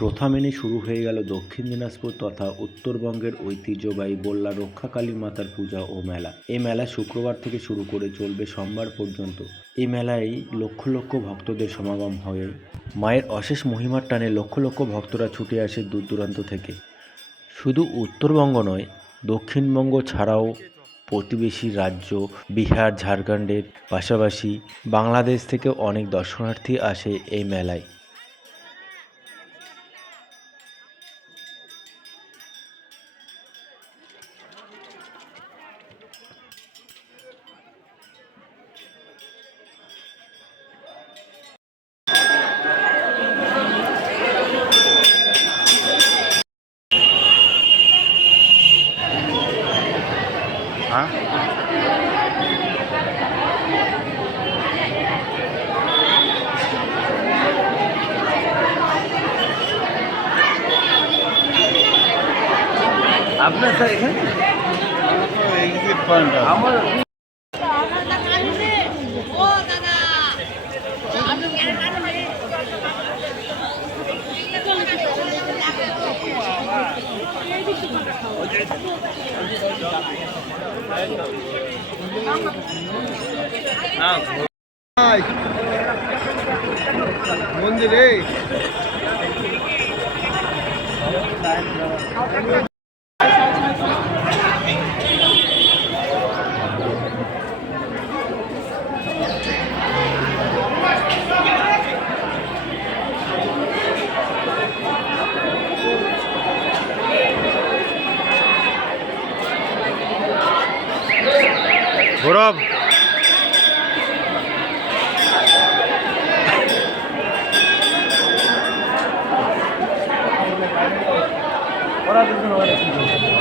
প্রথা মেনে শুরু হয়ে গেল দক্ষিণ দিনাজপুর তথা উত্তরবঙ্গের ঐতিহ্যবাহী বল্লা রক্ষাকালী মাতার পূজা ও মেলা। এই মেলা শুক্রবার থেকে শুরু করে চলবে সোমবার পর্যন্ত। এই মেলায় লক্ষ লক্ষ ভক্তদের সমাগম হয়। মায়ের অশেষ মহিমার টানে লক্ষ লক্ষ ভক্তরা ছুটে আসে দূর দূরান্ত থেকে। শুধু উত্তরবঙ্গ নয়, দক্ষিণবঙ্গ ছাড়াও প্রতিবেশী রাজ্য বিহার, ঝাড়খণ্ডের পাশাপাশি বাংলাদেশ থেকে অনেক দর্শনার্থী আসে এই মেলায়। আপনার স্যার এখানে আমার মন্দিরে গৌরব ওরা দুজন